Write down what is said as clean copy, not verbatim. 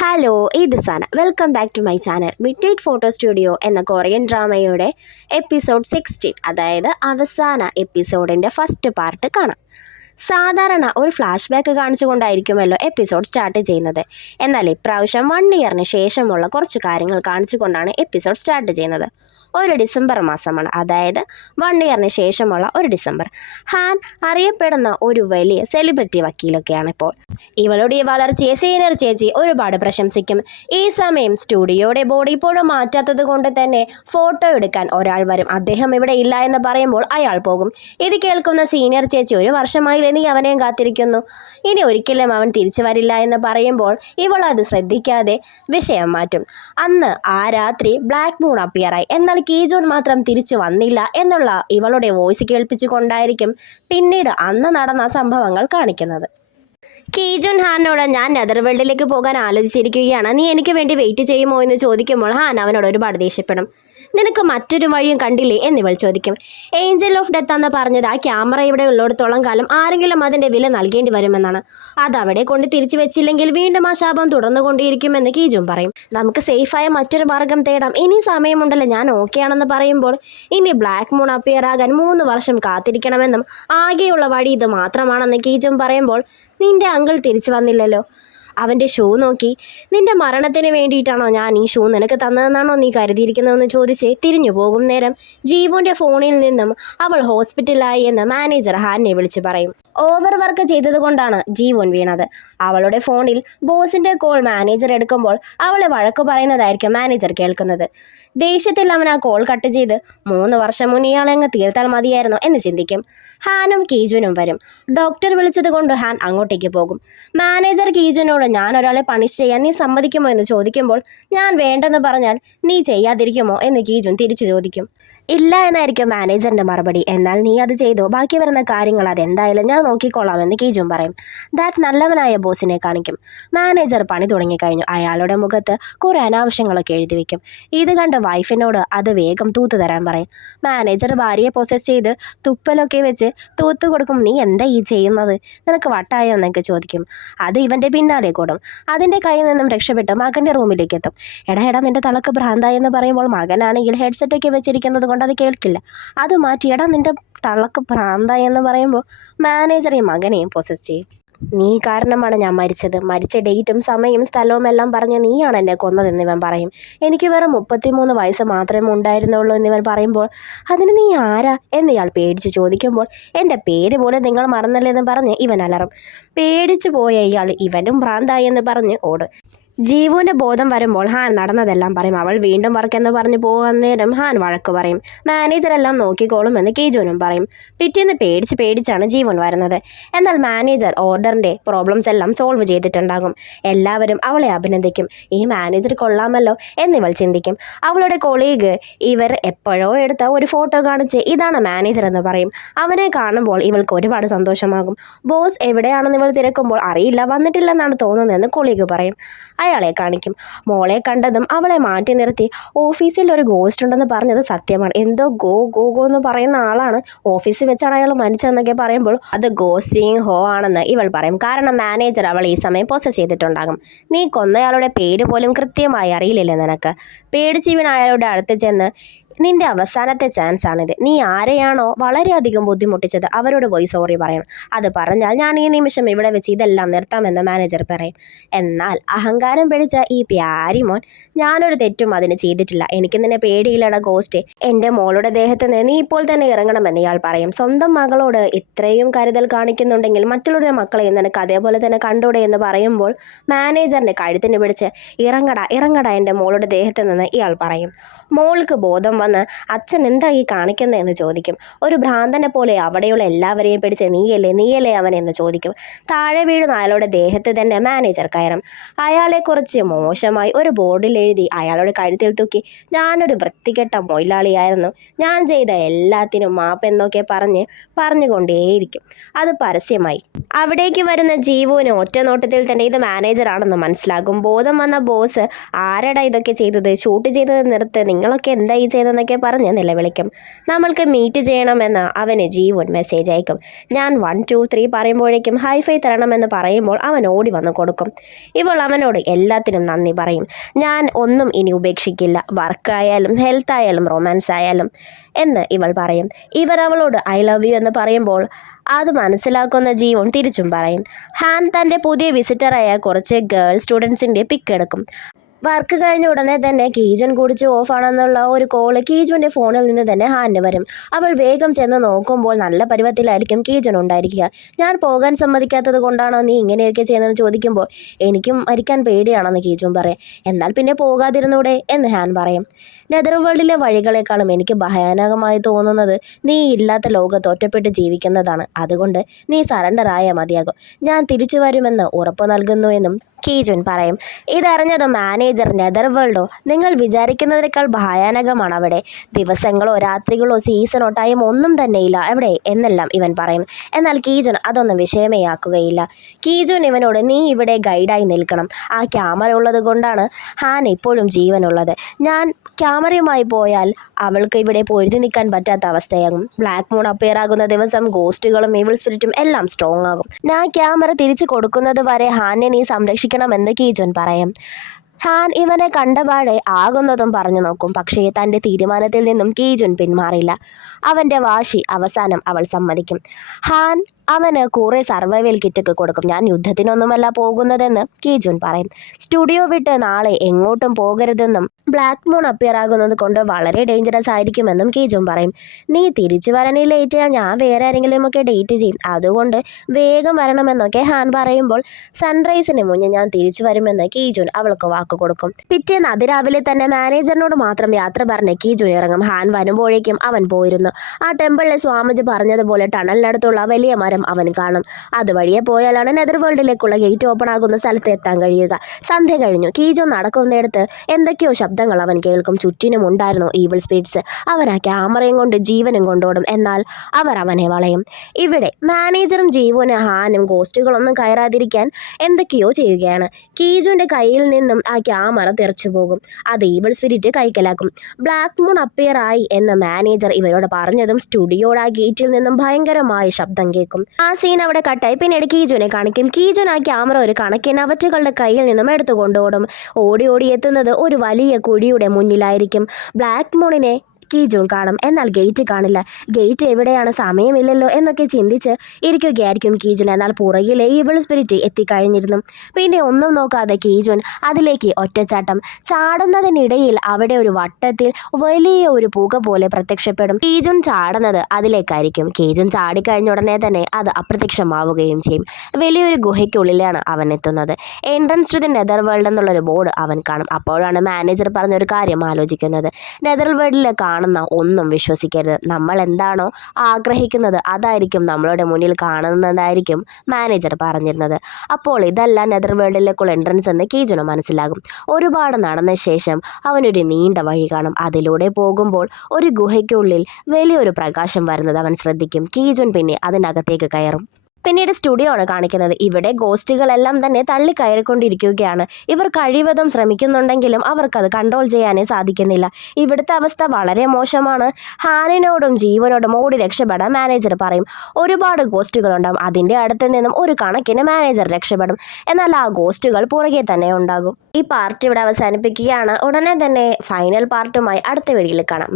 Hello, ഇത് Sana. Welcome back to my channel. Midnight photo studio എന്ന Korean ഡ്രാമയുടെ episode 16, അതായത് അവസാന എപ്പിസോഡിൻ്റെ ഫസ്റ്റ് പാർട്ട് കാണാം. സാധാരണ ഒരു ഫ്ലാഷ് ബാക്ക് കാണിച്ചുകൊണ്ടായിരിക്കുമല്ലോ എപ്പിസോഡ് സ്റ്റാർട്ട് ചെയ്യുന്നത്. എന്നാൽ ഇപ്രാവശ്യം 1 ഇയറിന് ശേഷമുള്ള കുറച്ച് കാര്യങ്ങൾ കാണിച്ചുകൊണ്ടാണ് എപ്പിസോഡ് സ്റ്റാർട്ട് ചെയ്യുന്നത്. ഒരു ഡിസംബർ മാസമാണ്, അതായത് 1 ഇയറിന് ശേഷമുള്ള ഒരു ഡിസംബർ. ഹാൻ അറിയപ്പെടുന്ന ഒരു വലിയ സെലിബ്രിറ്റി വക്കീലൊക്കെയാണ് ഇപ്പോൾ. ഇവളുടെ വളർച്ചയെ സീനിയർ ചേച്ചി ഒരുപാട് പ്രശംസിക്കും. ഈ സമയം സ്റ്റുഡിയോയുടെ ബോർഡ് ഇപ്പോഴും മാറ്റാത്തത് കൊണ്ട് തന്നെ ഫോട്ടോ എടുക്കാൻ ഒരാൾ വരും. അദ്ദേഹം ഇവിടെ ഇല്ല എന്ന് പറയുമ്പോൾ അയാൾ പോകും. ഇത് കേൾക്കുന്ന സീനിയർ ചേച്ചി, 1 വർഷമായില്ലേ നീ അവനെയും കാത്തിരിക്കുന്നു, ഇനി ഒരിക്കലും അവൻ തിരിച്ചു വരില്ല എന്ന് പറയുമ്പോൾ ഇവൾ അത് ശ്രദ്ധിക്കാതെ വിഷയം മാറ്റും. അന്ന് ആ രാത്രി ബ്ലാക്ക് മൂൺ അപ്പിയറായി, എന്നാൽ കീജോൺ മാത്രം തിരിച്ചു വന്നില്ല എന്നുള്ള ഇവളുടെ വോയിസ് കേൾപ്പിച്ചുകൊണ്ടായിരിക്കും പിന്നീട് അന്ന് നടന്ന സംഭവങ്ങൾ കാണിക്കുന്നത്. കീജുൻ ഹാനോട് ഞാൻ നെതർവേൾഡിലേക്ക് പോകാൻ ആലോചിച്ചിരിക്കുകയാണ്, നീ എനിക്ക് വേണ്ടി വെയിറ്റ് ചെയ്യുമോ എന്ന് ചോദിക്കുമ്പോൾ ഹാൻ അവനോട് ഒരുപാട് ദേഷ്യപ്പെടും. നിനക്ക് മറ്റൊരു വഴിയും കണ്ടില്ലേ എന്നിവൾ ചോദിക്കും. ഏഞ്ചൽ ഓഫ് ഡെത്ത് എന്ന് പറഞ്ഞത് ആ ക്യാമറ ഇവിടെ ഉള്ളിടത്തോളം കാലം ആരെങ്കിലും അതിൻ്റെ വില നൽകേണ്ടി വരുമെന്നാണ്. അതവിടെ കൊണ്ട് തിരിച്ചു വെച്ചില്ലെങ്കിൽ വീണ്ടും ആ ശാപം തുടർന്നുകൊണ്ടിരിക്കുമെന്ന് കീജുൻ പറയും. നമുക്ക് സേഫായ മറ്റൊരു മാർഗം തേടാം, ഇനി സമയമുണ്ടല്ലോ, ഞാൻ ഓക്കെ ആണെന്ന് പറയുമ്പോൾ ഇനി ബ്ലാക്ക് മൂൺ അപ്പിയർ ആകാൻ 3 വർഷം കാത്തിരിക്കണമെന്നും ആകെയുള്ള വഴി ഇത് മാത്രമാണെന്ന് കീജുൻ പറയുമ്പോൾ നിന്റെ അങ്കിൾ തിരിച്ചു വന്നില്ലല്ലോ, അവൻ്റെ ഷൂ നോക്കി, നിന്റെ മരണത്തിന് വേണ്ടിയിട്ടാണോ ഞാൻ ഈ ഷൂ നിനക്ക് തന്നതെന്നാണോ നീ കരുതിയിരിക്കുന്നതെന്ന് ചോദിച്ച് തിരിഞ്ഞു പോകും നേരം ജീവുവിൻ്റെ ഫോണിൽ നിന്നും അവൾ ഹോസ്പിറ്റലായി എന്ന് മാനേജർ ഹാനെ വിളിച്ച് പറയും. ഓവർ വർക്ക് ചെയ്തത് കൊണ്ടാണ് ജീവൻ വീണത്. അവളുടെ ഫോണിൽ ബോസിൻ്റെ കോൾ മാനേജർ എടുക്കുമ്പോൾ അവളെ വഴക്ക് പറയുന്നതായിരിക്കും മാനേജർ കേൾക്കുന്നത്. ദേഷ്യത്തിൽ അവൻ ആ കോൾ കട്ട് ചെയ്ത് 3 വർഷം മുന്നേ ഇയാളെങ്ങ് തീർത്താൽ മതിയായിരുന്നു എന്ന് ചിന്തിക്കും. ഹാനും കീജുനും വരും. ഡോക്ടർ വിളിച്ചത് കൊണ്ട് ഹാൻ അങ്ങോട്ടേക്ക് പോകും. മാനേജർ കീജുനോട് ഞാൻ ഒരാളെ പണിഷ് ചെയ്യാൻ നീ സമ്മതിക്കുമോ എന്ന് ചോദിക്കുമ്പോൾ ഞാൻ വേണ്ടെന്ന് പറഞ്ഞാൽ നീ ചെയ്യാതിരിക്കുമോ എന്ന് കീജുൻ തിരിച്ചു ചോദിക്കും. ഇല്ല എന്നായിരിക്കും മാനേജറിൻ്റെ മറുപടി. എന്നാൽ നീ അത് ചെയ്തോ, ബാക്കി വരുന്ന കാര്യങ്ങൾ അതെന്തായാലും ഞാൻ നോക്കിക്കൊള്ളാമെന്ന് കീജുൻ പറയും. ദാറ്റ് നല്ലവനായ ബോസിനെ കാണിക്കും. മാനേജർ പണി തുടങ്ങിക്കഴിഞ്ഞു. അയാളുടെ മുഖത്ത് കുറേ അനാവശ്യങ്ങളൊക്കെ എഴുതി വയ്ക്കും. ഇത് കണ്ട് വൈഫിനോട് അത് വേഗം തൂത്തു തരാൻ പറയും. മാനേജർ ഭാര്യയെ പൊസസ് ചെയ്ത് തുപ്പലൊക്കെ വെച്ച് തൂത്തു കൊടുക്കും. നീ എന്താ ഈ ചെയ്യുന്നത്, നിനക്ക് വട്ടായോ എന്നൊക്കെ ചോദിക്കും. അത് ഇവൻ്റെ പിന്നാലെ കൂടും. അതിൻ്റെ കയ്യിൽ നിന്നും രക്ഷപ്പെട്ട് മകൻ്റെ റൂമിലേക്ക് എത്തും. എടാ നിൻ്റെ തലക്ക് ഭ്രാന്തായി എന്ന് പറയുമ്പോൾ മകനാണെങ്കിൽ ഹെഡ്സെറ്റൊക്കെ വെച്ചിരിക്കുന്നത് കൊണ്ട് അത് കേൾക്കില്ല. അത് മാറ്റി നിൻ്റെ തള്ളക്ക് ഭ്രാന്തായി എന്ന് പറയുമ്പോൾ മാനേജറെയും മകനെയും പൊസസ് ചെയ്യും. നീ കാരണമാണ് ഞാൻ മരിച്ചത്, മരിച്ച ഡേറ്റും സമയവും സ്ഥലവും എല്ലാം പറഞ്ഞ് നീയാണ് എന്നെ കൊന്നതെന്നിവൻ പറയും. എനിക്ക് വെറും 33 വയസ്സ് മാത്രമേ ഉണ്ടായിരുന്നുള്ളൂ എന്നിവൻ പറയുമ്പോൾ അതിന് നീ ആരാ എന്നിയാൾ പേടിച്ച് ചോദിക്കുമ്പോൾ എൻ്റെ പേര് പോലും നിങ്ങൾ മറന്നല്ലെന്ന് പറഞ്ഞ് ഇവൻ അലറും. പേടിച്ചു പോയ ഇയാൾ ഇവനും ഭ്രാന്തായി എന്ന് പറഞ്ഞ് ഓടും. ജീവുവിൻ്റെ ബോധം വരുമ്പോൾ ഹാൻ നടന്നതെല്ലാം പറയും. അവൾ വീണ്ടും വർക്കെന്ന് പറഞ്ഞ് പോകാൻ നേരം ഹാൻ വഴക്ക് പറയും. മാനേജറെല്ലാം നോക്കിക്കോളുമെന്ന് കീജുനും പറയും. പിറ്റേന്ന് പേടിച്ചാണ് ജീവൻ വരുന്നത്. എന്നാൽ മാനേജർ ഓർഡറിൻ്റെ പ്രോബ്ലംസ് എല്ലാം സോൾവ് ചെയ്തിട്ടുണ്ടാകും. എല്ലാവരും അവളെ അഭിനന്ദിക്കും. ഈ മാനേജർ കൊള്ളാമല്ലോ എന്നിവൾ ചിന്തിക്കും. അവളുടെ കൊളീഗ് ഇവർ എപ്പോഴോ എടുത്ത ഒരു ഫോട്ടോ കാണിച്ച് ഇതാണ് മാനേജർ എന്ന് പറയും. അവനെ കാണുമ്പോൾ ഇവൾക്ക് ഒരുപാട് സന്തോഷമാകും. ബോസ് എവിടെയാണെന്ന് ഇവൾ തിരക്കുമ്പോൾ അറിയില്ല, വന്നിട്ടില്ലെന്നാണ് തോന്നുന്നതെന്ന് കൊളീഗ് പറയും. അയാളെ കാണിക്കും. മോളെ കണ്ടതും അവളെ മാറ്റി നിർത്തി ഓഫീസിൽ ഒരു ഗോസ്റ്റ് ഉണ്ടെന്ന് പറഞ്ഞത് സത്യമാണ്, എന്തോ ഗോ എന്ന് പറയുന്ന ആളാണ്, ഓഫീസിൽ വെച്ചാണ് അയാൾ മരിച്ചതെന്നൊക്കെ പറയുമ്പോൾ അത് ഗോസിങ് ഹോ ആണെന്ന് ഇവൾ പറയും. കാരണം മാനേജർ അവൾ ഈ സമയം പൊസസ് ചെയ്തിട്ടുണ്ടാകും. നീ കൊന്നയാളുടെ പേര് പോലും കൃത്യമായി അറിയില്ലല്ലേ നിനക്ക്. പേടിച്ച് ഇവൻ അയാളുടെ അടുത്ത് ചെന്ന് നിന്റെ അവസാനത്തെ ചാൻസ് ആണിത്, നീ ആരെയാണോ വളരെയധികം ബുദ്ധിമുട്ടിച്ചത് അവരോട് പോയി സോറി പറയണം, അത് പറഞ്ഞാൽ ഞാൻ ഈ നിമിഷം ഇവിടെ വെച്ച് ഇതെല്ലാം നിർത്താമെന്ന് മാനേജർ പറയും. എന്നാൽ അഹങ്കാരം പിടിച്ച ഈ പ്യാരിമോൻ, ഞാനൊരു തെറ്റും അതിന് ചെയ്തിട്ടില്ല, എനിക്ക് നിന്നെ പേടിയില്ലട ഗോസ്റ്റ്, എൻ്റെ മോളുടെ ദേഹത്ത് നിന്ന് നീ ഇപ്പോൾ തന്നെ ഇറങ്ങണമെന്ന് ഇയാൾ പറയും. സ്വന്തം മകളോട് ഇത്രയും കരുതൽ കാണിക്കുന്നുണ്ടെങ്കിൽ മറ്റുള്ളവരുടെ മക്കളെയും നിനക്ക് അതേപോലെ തന്നെ കണ്ടൂടെ എന്ന് പറയുമ്പോൾ മാനേജറിൻ്റെ കഴുത്തിന് പിടിച്ച് ഇറങ്ങടാ എൻ്റെ മോളുടെ ദേഹത്ത് നിന്ന് ഇയാൾ പറയും. മോൾക്ക് ബോധം വന്ന് അച്ഛൻ എന്താ ഈ കാണിക്കുന്നതെന്ന് ചോദിക്കും. ഒരു ഭ്രാന്തനെ പോലെ അവിടെയുള്ള എല്ലാവരെയും പിടിച്ച് നീയല്ലേ അവനെന്ന് ചോദിക്കും. താഴെ വീഴുന്ന അയാളുടെ ദേഹത്ത് തന്നെ മാനേജർ കയറും. അയാളെക്കുറിച്ച് മോശമായി ഒരു ബോർഡിൽ എഴുതി അയാളുടെ കഴുത്തിൽ തൂക്കി ഞാനൊരു വൃത്തികെട്ട മൊയിലാളിയായിരുന്നു, ഞാൻ ചെയ്ത എല്ലാത്തിനും മാപ്പ് എന്നൊക്കെ പറഞ്ഞുകൊണ്ടേയിരിക്കും. അത് പരസ്യമായി. അവിടേക്ക് വരുന്ന ജീവുവിന് ഒറ്റ നോട്ടത്തിൽ തന്നെ ഇത് മാനേജറാണെന്ന് മനസ്സിലാകും. ബോധം വന്ന ബോസ്, ആരടാ ഇതൊക്കെ ചെയ്തത്, ഷൂട്ട് ചെയ്തത് നിർത്ത്, നിങ്ങളൊക്കെ എന്താ ഈ ചെയ്യുന്നത് എന്നൊക്കെ പറഞ്ഞ് നിലവിളിക്കും. നമ്മൾക്ക് മീറ്റ് ചെയ്യണമെന്ന് അവന് ജീവൻ മെസ്സേജ് അയക്കും. ഞാൻ 1 2 3 പറയുമ്പോഴേക്കും ഹൈഫൈ തരണമെന്ന് പറയുമ്പോൾ അവൻ ഓടി വന്ന് കൊടുക്കും. ഇവൾ അവനോട് എല്ലാത്തിനും നന്ദി പറയും. ഞാൻ ഒന്നും ഇനി ഉപേക്ഷിക്കില്ല, വർക്കായാലും ഹെൽത്ത് ആയാലും റൊമാൻസ് ആയാലും എന്ന് ഇവൾ പറയും. ഇവർ അവളോട് ഐ ലവ് യു എന്ന് പറയുമ്പോൾ അത് മനസ്സിലാക്കുന്ന ജീവൻ തിരിച്ചും പറയും. ഹാൻ തൻ്റെ പുതിയ വിസിറ്ററായ കുറച്ച് ഗേൾ സ്റ്റുഡൻസിൻ്റെ പിക്ക് എടുക്കും. വർക്ക് കഴിഞ്ഞ ഉടനെ തന്നെ കീജുൻ കുടിച്ച് ഓഫാണെന്നുള്ള ഒരു കോള് കീജുവിൻ്റെ ഫോണിൽ നിന്ന് തന്നെ ഹാനിന് വരും. അവൾ വേഗം ചെന്ന് നോക്കുമ്പോൾ നല്ല പരുവത്തിലായിരിക്കും കീജുൻ ഉണ്ടായിരിക്കുക. ഞാൻ പോകാൻ സമ്മതിക്കാത്തത് കൊണ്ടാണോ നീ ഇങ്ങനെയൊക്കെ ചെയ്യുന്നതെന്ന് ചോദിക്കുമ്പോൾ എനിക്കും മരിക്കാൻ പേടിയാണെന്ന് കീജുൻ പറയും. എന്നാൽ പിന്നെ പോകാതിരുന്നൂടെ എന്ന് ഹാൻ പറയും. നെതർവേൾഡിലെ വഴികളെക്കാളും എനിക്ക് ഭയാനകമായി തോന്നുന്നത് നീ ഇല്ലാത്ത ലോകത്ത് ഒറ്റപ്പെട്ട് ജീവിക്കുന്നതാണ്. അതുകൊണ്ട് നീ സറണ്ടറായാൽ മതിയാകും. ഞാൻ തിരിച്ചു വരുമെന്ന് ഉറപ്പ് നൽകുന്നു എന്നും കീജുൻ പറയും. ഇതറിഞ്ഞത് മാനേജർ നെതർവേൾഡോ നിങ്ങൾ വിചാരിക്കുന്നതിനേക്കാൾ ഭയാനകമാണ് അവിടെ. ദിവസങ്ങളോ രാത്രികളോ സീസണോ ടൈം ഒന്നും തന്നെയില്ല അവിടെ എന്നെല്ലാം ഇവൻ പറയും. എന്നാൽ കീജുൻ അതൊന്നും വിഷയമേയാക്കുകയില്ല. കീജുൻ ഇവനോട് നീ ഇവിടെ ഗൈഡായി നിൽക്കണം. ആ ക്യാമറ ഉള്ളത് കൊണ്ടാണ് ഹാൻ ഇപ്പോഴും ജീവനുള്ളത്. ഞാൻ ക്യാമറയുമായി പോയാൽ അവൾക്ക് ഇവിടെ പൊരുതി നിൽക്കാൻ പറ്റാത്ത അവസ്ഥയാകും. ബ്ലാക്ക് മൂൺ അപ്പിയർ ആകുന്ന ദിവസം ഗോസ്റ്റുകളും ഈവിൾ സ്പിരിറ്റും എല്ലാം സ്ട്രോങ് ആകും. ഞാൻ ക്യാമറ തിരിച്ചു കൊടുക്കുന്നത് വരെ ഹാനെ നീ സംരക്ഷിക്കണമെന്ന് കീജുൻ പറയും. ഹാൻ ഇവനെ കണ്ടപാടെ ആകുന്നതും പറഞ്ഞു നോക്കും. പക്ഷേ തൻ്റെ തീരുമാനത്തിൽ നിന്നും കീജുൻ പിന്മാറില്ല. അവൻ്റെ വാശി അവസാനം അവൾ സമ്മതിക്കും. ഹാൻ അവന് കുറേ സർവൈവൽ കിറ്റൊക്കെ കൊടുക്കും. ഞാൻ യുദ്ധത്തിനൊന്നുമല്ല പോകുന്നതെന്ന് കീജുൻ പറയും. സ്റ്റുഡിയോ വിട്ട് നാളെ എങ്ങോട്ടും പോകരുതെന്നും ബ്ലാക്ക് മൂൺ അപ്പിയർ ആകുന്നത് കൊണ്ട് വളരെ ഡേഞ്ചറസ് ആയിരിക്കുമെന്നും കീജുൻ പറയും. നീ തിരിച്ചു വരാനിൽ ലേറ്റ് ഞാൻ വേറെ ആരെങ്കിലുമൊക്കെ ഡേറ്റ് ചെയ്യും, അതുകൊണ്ട് വേഗം വരണമെന്നൊക്കെ ഹാൻ പറയുമ്പോൾ സൺറൈസിന് മുന്നേ ഞാൻ തിരിച്ചു വരുമെന്ന് കീജുൻ അവൾക്ക് വാക്ക് കൊടുക്കും. പിറ്റേന്ന് അതിരാവിലെ തന്നെ മാനേജറിനോട് മാത്രം യാത്ര പറഞ്ഞ് കീജുൻ ഇറങ്ങും. ഹാൻ വരുമ്പോഴേക്കും അവൻ പോയിരുന്നു. ആ ടെമ്പിളിലെ സ്വാമിജി പറഞ്ഞതുപോലെ ടണലിനടുത്തുള്ള വലിയ മരം അവൻ കാണും. അതുവഴിയെ പോയാലാണ് നെതർവേൾഡിലേക്കുള്ള ഗേറ്റ് ഓപ്പൺ ആകുന്ന സ്ഥലത്ത് എത്താൻ കഴിയുക. സന്ധ്യ കഴിഞ്ഞു. കീജുൻ നടക്കുന്നിടത്ത് എന്തൊക്കെയോ ശബ്ദങ്ങൾ അവൻ കേൾക്കും. ചുറ്റിനും ഉണ്ടായിരുന്നു ഈവിൾ സ്പിരിറ്റ്സ്. അവർ ആ ക്യാമറയും കൊണ്ട് ജീവനും കൊണ്ടോടും. എന്നാൽ അവർ അവനെ വളയും. ഇവിടെ മാനേജറും ജീവനും ഹാനും ഗോസ്റ്റുകളൊന്നും കയറാതിരിക്കാൻ എന്തൊക്കെയോ ചെയ്യുകയാണ്. കീജുവിൻ്റെ കയ്യിൽ നിന്നും ആ ക്യാമറ തെറിച്ചു പോകും. അത് ഈവിൾ സ്പിരിറ്റ് കൈക്കലാക്കും. ബ്ലാക്ക് മൂൺ അപ്പിയർ ആയി എന്ന് മാനേജർ ഇവരോട് പറഞ്ഞതും സ്റ്റുഡിയോയുടെ ആ ഗേറ്റിൽ നിന്നും ഭയങ്കരമായ ശബ്ദം കേൾക്കും. ആ സീൻ അവിടെ കട്ടായി. പിന്നീട് കീജുനെ കാണിക്കും. കീജുൻ ആ ക്യാമറ ഒരു കണക്കിന് അവറ്റുകളുടെ കയ്യിൽ നിന്നും എടുത്തു കൊണ്ടോടും. ഓടി ഓടി എത്തുന്നത് ഒരു വലിയ കുഴിയുടെ മുന്നിലായിരിക്കും. ബ്ലാക്ക് മൂണിനെ കീജുൻ കാണും. എന്നാൽ ഗേറ്റ് കാണില്ല. ഗേറ്റ് എവിടെയാണ്, സമയമില്ലല്ലോ എന്നൊക്കെ ചിന്തിച്ച് ഇരിക്കുകയായിരിക്കും കീജുൻ. എന്നാൽ പുറകിലെ ഈവിൾ സ്പിരിറ്റ് എത്തിക്കഴിഞ്ഞിരുന്നു. പിന്നെ ഒന്നും നോക്കാതെ കീജുൻ അതിലേക്ക് ഒറ്റച്ചാട്ടം. ചാടുന്നതിനിടയിൽ അവിടെ ഒരു വട്ടത്തിൽ വലിയ ഒരു പുക പോലെ പ്രത്യക്ഷപ്പെടും. കീജുൻ ചാടുന്നത് അതിലേക്കായിരിക്കും. കീജുൻ ചാടിക്കഴിഞ്ഞ ഉടനെ തന്നെ അത് അപ്രത്യക്ഷമാവുകയും ചെയ്യും. വലിയൊരു ഗുഹയ്ക്കുള്ളിലാണ് അവൻ എത്തുന്നത്. എൻട്രൻസ് ടു ദി നെതർവേൾഡ് എന്നുള്ളൊരു ബോർഡ് അവൻ കാണും. അപ്പോഴാണ് മാനേജർ പറഞ്ഞൊരു കാര്യം ആലോചിക്കുന്നത്. നെതർവേൾഡിലെ കാണുന്ന ഒന്നും വിശ്വസിക്കരുത്. നമ്മൾ എന്താണോ ആഗ്രഹിക്കുന്നത് അതായിരിക്കും നമ്മളുടെ മുന്നിൽ കാണുന്നതായിരിക്കും മാനേജർ പറഞ്ഞിരുന്നത്. അപ്പോൾ ഇതല്ല നെതർവേൾഡിലേക്കുള്ള എൻട്രൻസ് എന്ന് കീജുന് മനസ്സിലാകും. ഒരുപാട് നടന്ന ശേഷം അവനൊരു നീണ്ട വഴി കാണും. അതിലൂടെ പോകുമ്പോൾ ഒരു ഗുഹയ്ക്കുള്ളിൽ വലിയൊരു പ്രകാശം വരുന്നത് അവൻ ശ്രദ്ധിക്കും. കീജുൻ പിന്നെ അതിനകത്തേക്ക് കയറും. പിന്നീട് സ്റ്റുഡിയോ ആണ് കാണിക്കുന്നത്. ഇവിടെ ഗോസ്റ്റുകളെല്ലാം തന്നെ തള്ളിക്കയറിക്കൊണ്ടിരിക്കുകയാണ്. ഇവർ കഴിവതും ശ്രമിക്കുന്നുണ്ടെങ്കിലും അവർക്കത് കൺട്രോൾ ചെയ്യാനേ സാധിക്കുന്നില്ല. ഇവിടുത്തെ അവസ്ഥ വളരെ മോശമാണ്. ഹാനിനോടും ജീവനോടും ഓടി രക്ഷപ്പെടാൻ മാനേജർ പറയും. ഒരുപാട് ഗോസ്റ്റുകളുണ്ടാകും. അതിൻ്റെ അടുത്ത് നിന്നും ഒരു കണക്കിന് മാനേജർ രക്ഷപ്പെടും. എന്നാൽ ആ ഗോസ്റ്റുകൾ പുറകെ തന്നെ ഉണ്ടാകും. ഈ പാർട്ട് ഇവിടെ അവസാനിപ്പിക്കുകയാണ്. ഉടനെ തന്നെ ഫൈനൽ പാർട്ടുമായി അടുത്ത വീഡിയോയിൽ കാണാം.